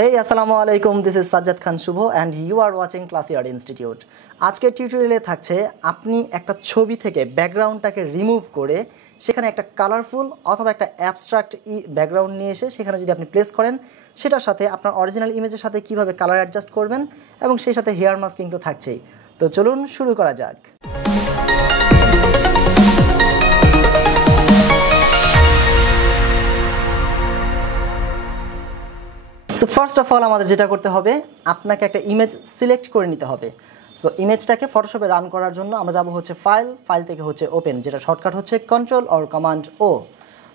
Hey, assalamu alaikum. This is Sajjad Khan Shubho and you are watching Classyart Institute. আজকের টিউটোরিয়ালে থাকছে আপনি একটা ছবি থেকে ব্যাকগ্রাউন্ডটাকে রিমুভ করে সেখানে একটা কালারফুল অথবা একটা অ্যাবস্ট্রাক্ট ব্যাকগ্রাউন্ড নিয়ে এসে সেখানে যদি আপনি প্লেস করেন সেটার সাথে আপনার অরিজিনাল ইমেজের সাথে কিভাবে কালার অ্যাডজাস্ট করবেন এবং সেই সাথে হেয়ার মাস্কিং তো থাকছেই। তো চলুন শুরু করা যাক। সো ফার্স্ট অফ অল আমাদের যেটা করতে হবে আপনাকে একটা ইমেজ সিলেক্ট করে নিতে হবে। সো ইমেজটাকে ফটোশপে রান করার জন্য আমরা যাব হচ্ছে ফাইল থেকে হচ্ছে ওপেন, যেটা শর্টকাট হচ্ছে control or command O.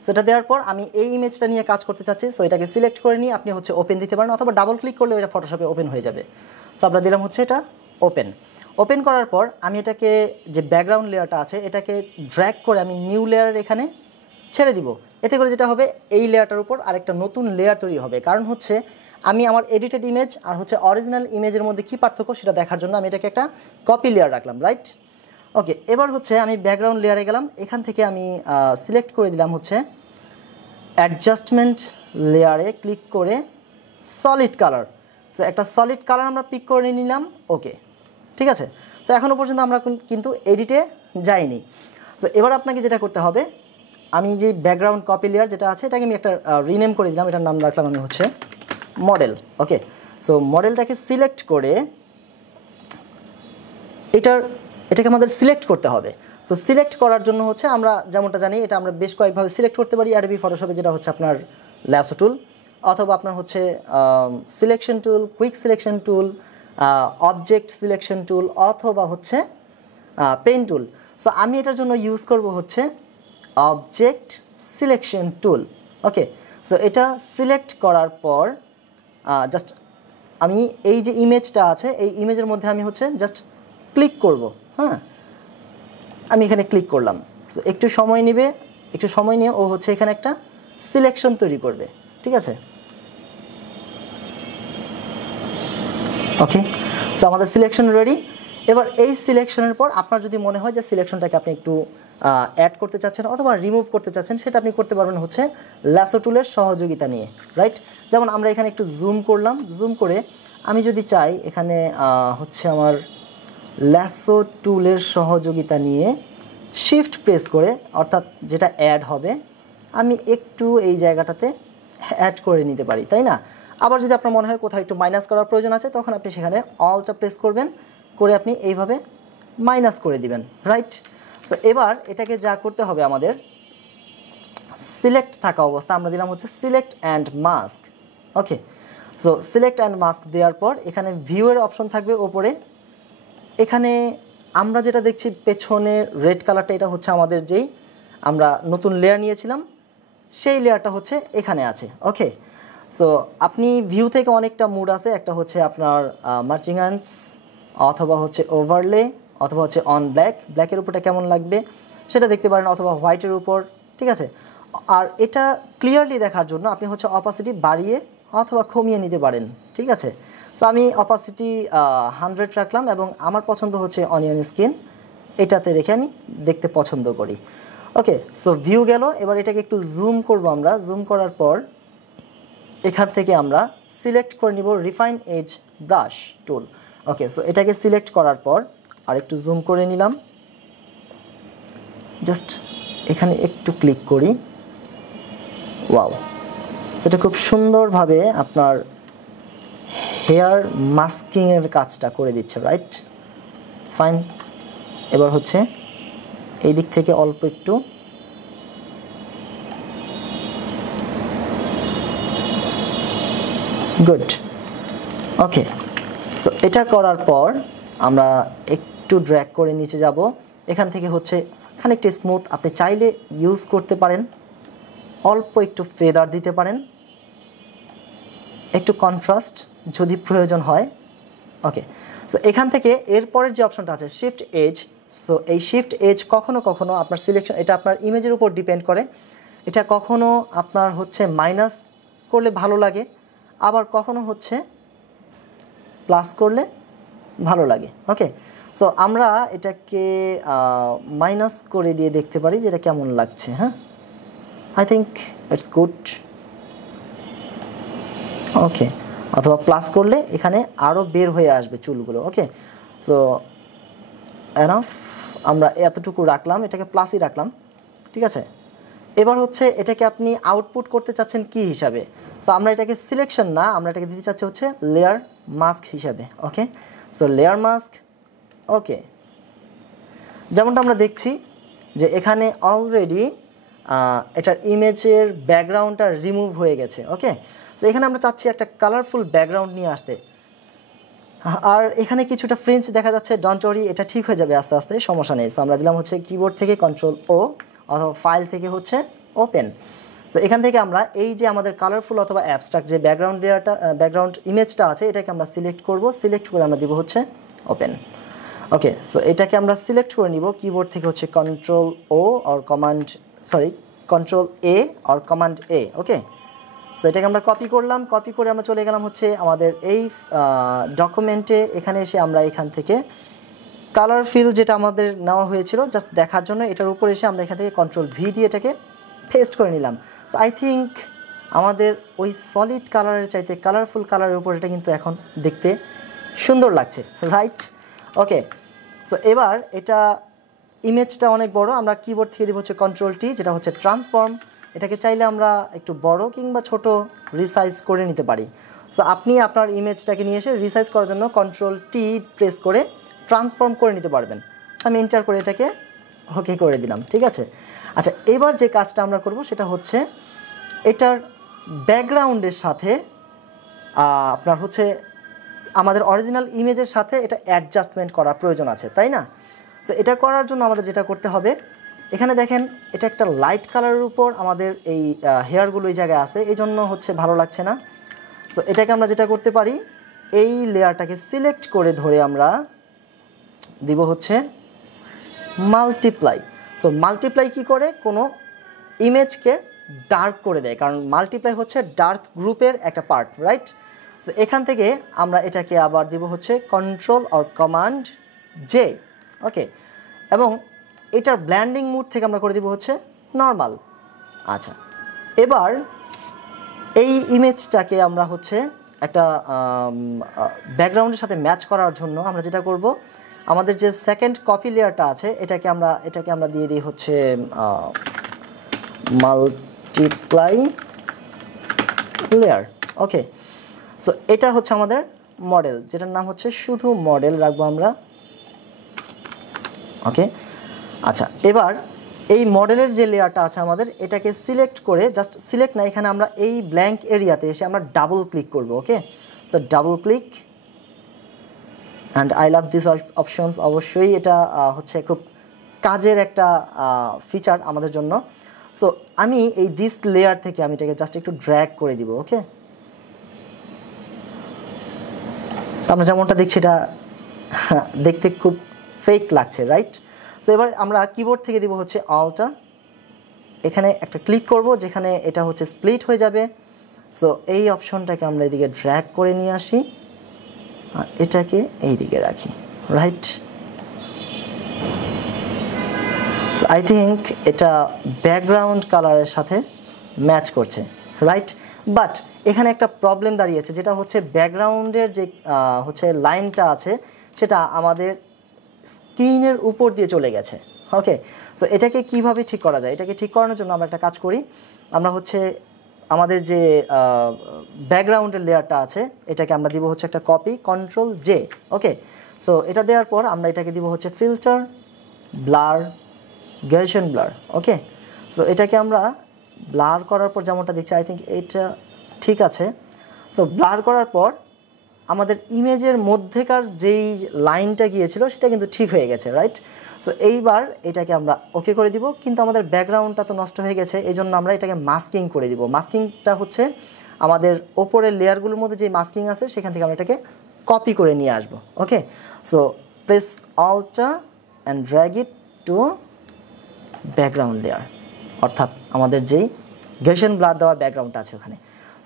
So এটা দেওয়ার পর আমি এই ইমেজটা নিয়ে কাজ করতে চাচ্ছি। সো এটাকে সিলেক্ট করে নিয়ে আপনি হচ্ছে ওপেন দিতে পারেন অথবা ডাবল ক্লিক করলে এটা ফটোশপে ওপেন হয়ে যাবে। সো আমরা দিলাম হচ্ছে এটা ওপেন করার পর আমি এটাকে যে ব্যাকগ্রাউন্ড লেয়ারটা আছে এটাকে ড্র্যাগ করে আমি নিউ লেয়ারের এখানে ছেড়ে দিব। এতে করে যেটা হবে এই লেয়ারটার উপর আরেকটা নতুন লেয়ার তৈরি হবে। কারণ হচ্ছে আমি আমার এডিটেড ইমেজ আর হচ্ছে অরিজিনাল ইমেজের মধ্যে কী পার্থক্য সেটা দেখার জন্য আমি এটাকে একটা কপি লেয়ার রাখলাম, রাইট? ওকে, এবার হচ্ছে আমি ব্যাকগ্রাউন্ড লেয়ারে গেলাম, এখান থেকে আমি সিলেক্ট করে দিলাম হচ্ছে অ্যাডজাস্টমেন্ট লেয়ারে ক্লিক করে সলিড কালার। সো একটা সলিড কালার আমরা পিক করে নিলাম। ওকে, ঠিক আছে। সো এখনও পর্যন্ত আমরা কিন্তু এডিটে যাইনি। সো এবার আপনাকে যেটা করতে হবে, আমি যে ব্যাকগ্রাউন্ড কপি লেয়ার যেটা আছে এটাকে আমি একটা রিনেম করে দিলাম, এটার নাম রাখলাম আমি হচ্ছে মডেল। ওকে, সো মডেলটাকে সিলেক্ট করে এটাকে আমাদের সিলেক্ট করতে হবে। সো সিলেক্ট করার জন্য হচ্ছে আমরা যেমনটা জানি এটা আমরা বেশ কয়েকভাবে সিলেক্ট করতে পারি অ্যাডোবি ফটোশপে, যেটা হচ্ছে আপনার ল্যাসো টুল অথবা আপনার হচ্ছে selection tool, quick selection tool, object selection tool অথবা হচ্ছে পেন টুল। সো আমি এটার জন্য ইউজ করব হচ্ছে অবজেক্ট সিলেকশন টুল। ওকে, সো এটা সিলেক্ট করার পর জাস্ট আমি এই যে ইমেজটা আছে এই ইমেজের মধ্যে আমি হচ্ছে জাস্ট ক্লিক করব। হ্যাঁ, আমি এখানে ক্লিক করলাম। সো একটু সময় নেবে, একটু সময় নিয়ে ও হচ্ছে এখানে একটা সিলেকশন তৈরি করবে, ঠিক আছে? ওকে, সো আমাদের সিলেকশন রেডি। এবার এই সিলেকশনের পর আপনার যদি মনে হয় যে সিলেকশনটাকে আপনি একটু অ্যাড করতে চাচ্ছেন অথবা রিমুভ করতে চাচ্ছেন, সেটা আপনি করতে পারবেন হচ্ছে ল্যাসো টুলের সহযোগিতা নিয়ে, রাইট? যেমন আমরা এখানে একটু জুম করলাম, জুম করে আমি যদি চাই এখানে হচ্ছে আমার ল্যাসো টুলের সহযোগিতা নিয়ে শিফট প্রেস করে, অর্থাৎ যেটা অ্যাড হবে আমি একটু এই জায়গাটাতে অ্যাড করে নিতে পারি, তাই না? আবার যদি আপনার মনে হয় কোথাও একটু মাইনাস করার প্রয়োজন আছে তখন আপনি সেখানে অলটা প্রেস করবেন, করে আপনি এইভাবে মাইনাস করে দিবেন, রাইট? সো এবার এটাকে যা করতে হবে আমাদের সিলেক্ট থাকা অবস্থা আমরা দিলাম হচ্ছে select and mask. Okay, so select and mask দেওয়ার পর এখানে ভিউয়ের অপশন থাকবে ওপরে। এখানে আমরা যেটা দেখছি পেছনে রেড কালারটা, এটা হচ্ছে আমাদের যেই আমরা নতুন লেয়ার নিয়েছিলাম সেই লেয়ারটা হচ্ছে এখানে আছে। ওকে, সো আপনি ভিউ থেকে অনেকটা মুড আছে, একটা হচ্ছে আপনার মার্চিং অ্যান্ডস অথবা হচ্ছে ওভারলে অথবা হচ্ছে অন ব্ল্যাকের উপরটা কেমন লাগবে সেটা দেখতে পারেন অথবা হোয়াইটের উপর, ঠিক আছে? আর এটা ক্লিয়ারলি দেখার জন্য আপনি হচ্ছে অপাসিটি বাড়িয়ে অথবা কমিয়ে নিতে পারেন, ঠিক আছে? সো আমি অপাসিটি 100 রাখলাম এবং আমার পছন্দ হচ্ছে অনিয়ন স্কিন, এটাতে রেখে আমি দেখতে পছন্দ করি। ওকে, সো ভিউ গেল। এবার এটাকে একটু জুম করব আমরা। জুম করার পর এখান থেকে আমরা সিলেক্ট করে নিব রিফাইন এজ ব্রাশ টুল। ওকে, সো এটাকে সিলেক্ট করার পর আর একটু জুম করে নিলাম, জাস্ট এখানে একটু ক্লিক করি। ওয়াও, সেটা খুব সুন্দরভাবে আপনার হেয়ার মাস্কিংয়ের কাজটা করে দিচ্ছে, রাইট? ফাইন। এবার হচ্ছে এই দিক থেকে অল্প একটু গুড। ওকে, সো এটা করার পর আমরা একটু ড্র্যাগ করে নিচে যাব। এখান থেকে হচ্ছে খানিকটা স্মুথ আপনি চাইলে ইউজ করতে পারেন, অল্প একটু ফেদার দিতে পারেন, একটু কন্ট্রাস্ট যদি প্রয়োজন হয়। ওকে, সো এখান থেকে এরপরের যে অপশনটা আছে শিফট এজ। সো এই শিফট এজ কখনো কখনো আপনার সিলেকশন, এটা আপনার ইমেজের উপর ডিপেন্ড করে। এটা কখনো আপনার হচ্ছে মাইনাস করলে ভালো লাগে, আবার কখনো হচ্ছে প্লাস করলে ভালো লাগে। ওকে, সো আমরা এটাকে মাইনাস করে দিয়ে দেখতে পারি যে এটা কেমন লাগছে। হ্যাঁ, I think it's good. Okay, অথবা প্লাস করলে এখানে আরও বের হয়ে আসবে চুলগুলো। ওকে, সো এনাফ, আমরা এতটুকু রাখলাম, এটাকে প্লাসই রাখলাম, ঠিক আছে। এবার হচ্ছে এটাকে আপনি আউটপুট করতে চাচ্ছেন কি হিসাবে, সো আমরা এটাকে সিলেকশন না, আমরা এটাকে দিতে চাচ্ছি হচ্ছে লেয়ার মাস্ক হিসাবে। ওকে, সো লেয়ার মাস্ক। ওকে, যেমনটা আমরা দেখছি যে এখানে অলরেডি এটার ইমেজের ব্যাকগ্রাউন্ডটা রিমুভ হয়ে গেছে। ওকে, সো এখানে আমরা চাচ্ছি একটা কালারফুল ব্যাকগ্রাউন্ড নিয়ে আসতে, আর এখানে কিছুটা ফ্রেঞ্চ দেখা যাচ্ছে, ডন্ট ওয়ারি, এটা ঠিক হয়ে যাবে আস্তে আস্তে, সমস্যা নেই। সো আমরা দিলাম হচ্ছে কিবোর্ড থেকে কন্ট্রোল ও, অথবা ফাইল থেকে হচ্ছে ওপেন। সো এখান থেকে আমরা এই যে আমাদের কালারফুল অথবা অ্যাবস্ট্রাক্ট যে ব্যাকগ্রাউন্ড লেয়ারটা, ব্যাকগ্রাউন্ড ইমেজটা আছে, এটাকে আমরা সিলেক্ট করব, সিলেক্ট করে আমরা দিব হচ্ছে ওপেন। ওকে, সো এটাকে আমরা সিলেক্ট করে নিব কিবোর্ড থেকে হচ্ছে control O or command, sorry control A or command A. Okay, so এটাকে আমরা কপি করলাম, কপি করে আমরা চলে গেলাম হচ্ছে আমাদের এই ডকুমেন্টে। এখানে এসে আমরা এখান থেকে কালার ফিল যেটা আমাদের নেওয়া হয়েছিল জাস্ট দেখার জন্য, এটার উপর এসে আমরা এখান থেকে কন্ট্রোল ভি দিয়ে এটাকে পেস্ট করে নিলাম। সো আই থিঙ্ক আমাদের ওই সলিড কালারের চাইতে কালারফুল কালারের উপর এটা কিন্তু এখন দেখতে সুন্দর লাগছে, রাইট? ওকে, সো এবার এটা ইমেজটা অনেক বড়, আমরা কিবোর্ড থেকে দিব হচ্ছে কন্ট্রোল টি, যেটা হচ্ছে ট্রান্সফর্ম। এটাকে চাইলে আমরা একটু বড় কিংবা ছোট রিসাইজ করে নিতে পারি। সো আপনি আপনার ইমেজটাকে নিয়ে এসে রিসাইজ করার জন্য কন্ট্রোল টি প্রেস করে ট্রান্সফর্ম করে নিতে পারবেন। আমি এন্টার করে এটাকে ওকে করে দিলাম, ঠিক আছে। আচ্ছা, এবার যে কাজটা আমরা করব সেটা হচ্ছে এটার ব্যাকগ্রাউন্ডের সাথে আপনার হচ্ছে আমাদের অরিজিনাল ইমেজের সাথে এটা অ্যাডজাস্টমেন্ট করার প্রয়োজন আছে, তাই না? সো এটা করার জন্য আমাদের যেটা করতে হবে, এখানে দেখেন এটা একটা লাইট কালারের উপর আমাদের এই হেয়ারগুলো এই জায়গায় আছে, এই জন্য হচ্ছে ভালো লাগছে না। সো এটাকে আমরা যেটা করতে পারি, এই লেয়ারটাকে সিলেক্ট করে ধরে আমরা দিব হচ্ছে মাল্টিপ্লাই। সো মাল্টিপ্লাই কি করে, কোনো ইমেজকে ডার্ক করে দেয়, কারণ মাল্টিপ্লাই হচ্ছে ডার্ক গ্রুপের একটা পার্ট, রাইট? সো এখান থেকে আমরা এটাকে আবার দিব হচ্ছে কন্ট্রোল অর কমান্ড জে। ওকে, এবং এটার ব্ল্যান্ডিং মুড থেকে আমরা করে দিব হচ্ছে নর্মাল। আচ্ছা, এবার এই ইমেজটাকে আমরা হচ্ছে একটা ব্যাকগ্রাউন্ডের সাথে ম্যাচ করার জন্য আমরা যেটা করব, আমাদের যে সেকেন্ড কপি লেয়ারটা আছে এটাকে আমরা দিয়ে দিই হচ্ছে মাল্টিপ্লাই লেয়ার। ওকে, সো এটা হচ্ছে আমাদের মডেল, যেটার নাম হচ্ছে শুধু মডেল রাখবো আমরা। ওকে, আচ্ছা, এবার এই মডেলের যে লেয়ারটা আছে আমাদের, এটাকে সিলেক্ট করে, জাস্ট সিলেক্ট না, এখানে আমরা এই ব্ল্যাঙ্ক এরিয়াতে এসে আমরা ডাবল ক্লিক করব। Okay, so double click, and I love this options. অবশ্যই এটা হচ্ছে খুব কাজের একটা ফিচার আমাদের জন্য। সো আমি এই দিস লেয়ার থেকে আমি এটাকে জাস্ট একটু ড্র্যাগ করে দিব। ওকে, আমরা যেমনটা দেখছি এটা দেখতে খুব ফেক লাগছে, রাইট? সো এবার আমরা কিবোর্ড থেকে দিব হচ্ছে অলটা, এখানে একটা ক্লিক করব যেখানে এটা হচ্ছে স্প্লিট হয়ে যাবে। সো এই অপশনটাকে আমরা এদিকে ড্র্যাগ করে নিয়ে আসি আর এটাকে এই দিকে রাখি, রাইট? সো আই থিঙ্ক এটা ব্যাকগ্রাউন্ড কালারের সাথে ম্যাচ করছে, রাইট? বাট এখানে একটা প্রবলেম দাঁড়িয়েছে, যেটা হচ্ছে ব্যাকগ্রাউন্ডের যে হচ্ছে লাইনটা আছে সেটা আমাদের স্ক্রিনের উপর দিয়ে চলে গেছে। ওকে, সো এটাকে কিভাবে ঠিক করা যায়? এটাকে ঠিক করানোর জন্য আমরা একটা কাজ করি, আমরা হচ্ছে আমাদের যে ব্যাকগ্রাউন্ডের লেয়ারটা আছে এটাকে আমরা দিব হচ্ছে একটা কপি, কন্ট্রোল জে। ওকে, সো এটা দেওয়ার পর আমরা এটাকে দিব হচ্ছে ফিল্টার, ব্লার, গেশন ব্লার। ওকে, সো এটাকে আমরা ব্লার করার পর যেমনটা দেখছি, আই থিঙ্ক এটা ঠিক আছে। সো ব্লার করার পর আমাদের ইমেজের মধ্যেকার যেই লাইনটা গিয়েছিল সেটা কিন্তু ঠিক হয়ে গেছে, রাইট? সো এইবার এটাকে আমরা ওকে করে দিব, কিন্তু আমাদের ব্যাকগ্রাউন্ডটা তো নষ্ট হয়ে গেছে, এই জন্য আমরা এটাকে মাস্কিং করে দিব। মাস্কিংটা হচ্ছে আমাদের ওপরের লেয়ারগুলোর মধ্যে যে মাস্কিং আছে সেখান থেকে আমরা এটাকে কপি করে নিয়ে আসবো। Okay, so press alt and drag it to background layer, অর্থাৎ আমাদের যেই গেশন ব্লার দেওয়া ব্যাকগ্রাউন্ডটা আছে ওখানে।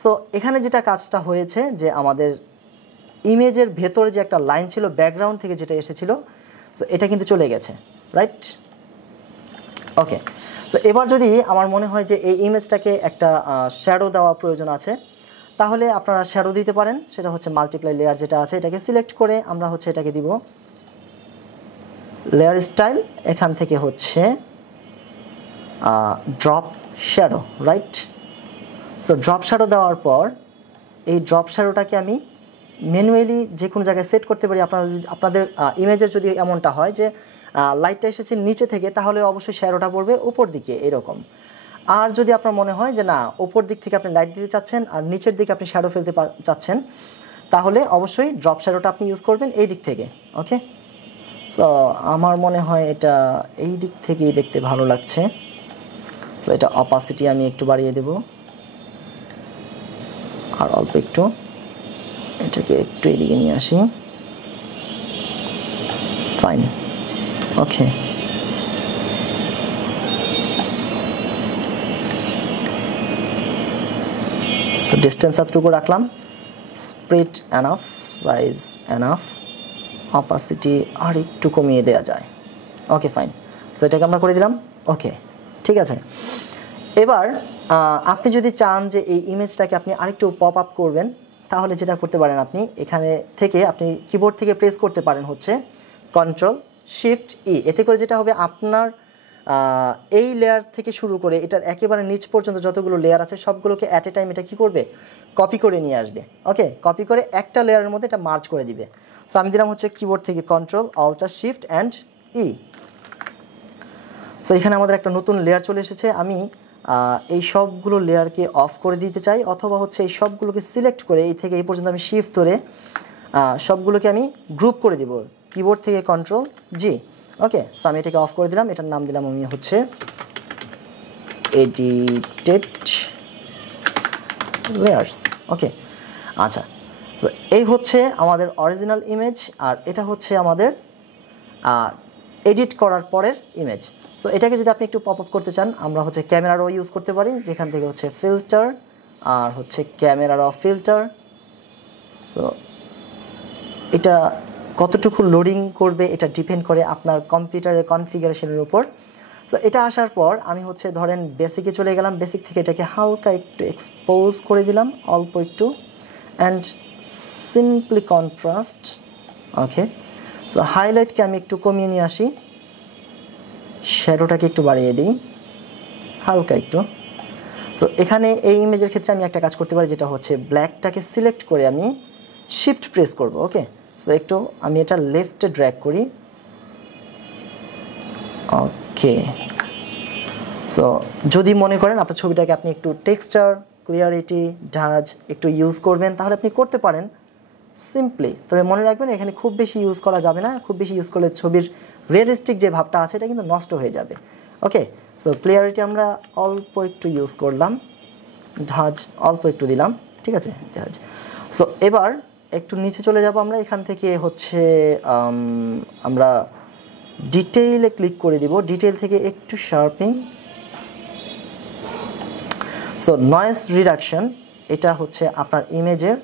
সো এখানে যেটা কাজটা হয়েছে যে আমাদের ইমেজের ভেতরে যে একটা লাইন ছিল ব্যাকগ্রাউন্ড থেকে যেটা এসেছিল, সো এটা কিন্তু চলে গেছে, রাইট? ওকে, সো এবার যদি আমার মনে হয় যে এই ইমেজটাকে একটা শ্যাডো দেওয়া প্রয়োজন আছে, তাহলে আপনারা শ্যাডো দিতে পারেন, সেটা হচ্ছে মাল্টিপ্লাই লেয়ার যেটা আছে এটাকে সিলেক্ট করে আমরা হচ্ছে এটাকে দিব লেয়ার স্টাইল, এখান থেকে হচ্ছে drop shadow, right? So drop shadow দেওয়ার পর এই ড্রপ শ্যাডোটাকে আমি ম্যানুয়ালি যে কোনো জায়গায় সেট করতে পারি। আপনাদের ইমেজের যদি এমনটা হয় যে লাইটটা এসেছে নিচে থেকে, তাহলে অবশ্যই শ্যাডোটা পড়বে উপর দিকে এরকম। আর যদি আপনার মনে হয় যে না উপর দিক থেকে আপনি লাইট দিতে চাচ্ছেন আর নিচের দিকে আপনি শ্যাডো ফেলতে চাচ্ছেন, তাহলে অবশ্যই ড্রপ শ্যাডোটা আপনি ইউজ করবেন এই দিক থেকে। ওকে, সো আমার মনে হয় এটা এই দিক থেকেই দেখতে ভালো লাগছে। তো এটা অপাসিটি আমি একটু বাড়িয়ে দেব, আর অল্প একটু এটাকে একটু এদিকে নিয়ে আসি। ফাইন, ওকে। সো ডিস্টেন্স এতটুকু রাখলাম, spread enough, size enough, opacity আর একটু কমিয়ে দেওয়া যায়। ওকে ফাইন, সো এটাকে আমরা করে দিলাম। ওকে, ঠিক আছে। এবার আপনি যদি চান যে এই ইমেজটাকে আপনি আরেকটু পপ আপ করবেন, তাহলে যেটা করতে পারেন আপনি এখানে থেকে আপনি কিবোর্ড থেকে প্রেস করতে পারেন হচ্ছে Ctrl+Shift+E। এতে করে যেটা হবে আপনার এই লেয়ার থেকে শুরু করে এটার একেবারে নিচ পর্যন্ত যতগুলো লেয়ার আছে সবগুলোকে অ্যাট এ টাইম এটা কী করবে, কপি করে নিয়ে আসবে। ওকে, কপি করে একটা লেয়ারের মধ্যে এটা মার্জ করে দিবে। সো আমি দিলাম হচ্ছে কিবোর্ড থেকে Ctrl+Alt+Shift+E। সো এখানে আমাদের একটা নতুন লেয়ার চলে এসেছে। আমি এই সবগুলো লেয়ারকে অফ করে দিতে চাই, অথবা হচ্ছে এই সবগুলোকে সিলেক্ট করে এই থেকে এই পর্যন্ত আমি শিফট ধরে সবগুলোকে আমি গ্রুপ করে দিব কিবোর্ড থেকে Ctrl+G। ওকে, সো আমি এটাকে অফ করে দিলাম, এটার নাম দিলাম আমি হচ্ছে এডিটেড লেয়ার্স। ওকে, আচ্ছা। সো এই হচ্ছে আমাদের অরিজিনাল ইমেজ, আর এটা হচ্ছে আমাদের এডিট করার পরের ইমেজ। সো এটাকে যদি আপনি একটু পপ আপ করতে চান, আমরা হচ্ছে ক্যামেরারও ইউজ করতে পারি, যেখান থেকে হচ্ছে ফিল্টার আর হচ্ছে ক্যামেরার অফ ফিল্টার। সো এটা কতটুকু লোডিং করবে এটা ডিপেন্ড করে আপনার কম্পিউটারের কনফিগারেশনের উপর। সো এটা আসার পর আমি হচ্ছে ধরেন বেসিকে চলে গেলাম, বেসিক থেকে এটাকে হালকা একটু এক্সপোজ করে দিলাম অল্প একটু, and simply contrast. Okay, so হাইলাইটকে আমি একটু কমিয়ে নিয়ে আসি, শ্যাডোটাকে একটু বাড়িয়ে দিই হালকা একটু। সো এখানে এই ইমেজের ক্ষেত্রে আমি একটা কাজ করতে পারি, যেটা হচ্ছে ব্ল্যাকটাকে সিলেক্ট করে আমি শিফট প্রেস করব। ওকে, সো একটু আমি এটা লেফটে ড্র্যাগ করি। ওকে, সো যদি মনে করেন আপনার ছবিটাকে আপনি একটু টেক্সচার, ক্লিয়ারিটি, ঢাজ একটু ইউজ করবেন, তাহলে আপনি করতে পারেন সিম্পলি। তবে মনে রাখবেন এখানে খুব বেশি ইউজ করা যাবে না, খুব বেশি ইউজ করলে ছবির রিয়েলিস্টিক যে ভাবটা আছে এটা কিন্তু নষ্ট হয়ে যাবে। ওকে, সো ক্লিয়ারিটি আমরা অল্প একটু ইউজ করলাম, ঢাজ অল্প একটু দিলাম, ঠিক আছে ঢাজ। সো এবার একটু নিচে চলে যাব আমরা, এখান থেকে হচ্ছে আমরা ডিটেইলে ক্লিক করে দিব, ডিটেইল থেকে একটু শার্পিং। সো নয়েজ রিডাকশন, এটা হচ্ছে আপনার ইমেজের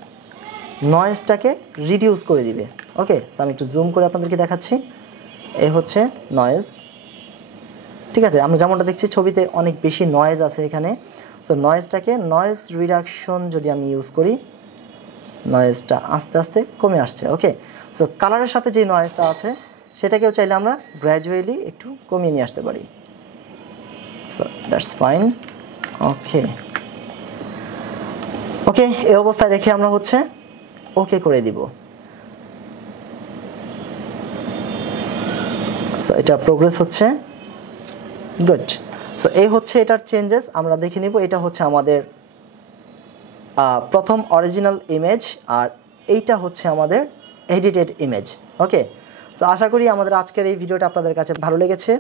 নয়েজটাকে রিডিউস করে দিবে। ওকে, সো আমি একটু জুম করে আপনাদেরকে দেখাচ্ছি, এই হচ্ছে নয়েজ। ঠিক আছে, আমরা যেমনটা দেখছি ছবিতে অনেক বেশি নয়েজ আছে এখানে। সো নয়েজটাকে নয়েজ রিডাকশন যদি আমি ইউজ করি, নয়েজটা আস্তে আস্তে কমে আসছে। ওকে, সো কালারের সাথে যে নয়েজটা আছে সেটাকেও চাইলে আমরা গ্র্যাজুয়ালি একটু কমিয়ে নিয়ে আসতে পারি। So that's fine. Okay okay, এই অবস্থায় রেখে আমরা হচ্ছে ওকে করে দিব। সো এটা প্রোগ্রেস হচ্ছে, গুড। সো এই হচ্ছে এটার চেঞ্জেস, আমরা দেখে নিব। এটা হচ্ছে আমাদের প্রথম অরিজিনাল ইমেজ, আর এইটা হচ্ছে আমাদের এডিটেড ইমেজ। ওকে, সো আশা করি আমাদের আজকের এই ভিডিওটা আপনাদের কাছে ভালো লেগেছে।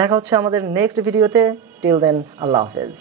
দেখা হচ্ছে আমাদের নেক্সট ভিডিওতে। টিল দেন, আল্লাহ হাফেজ।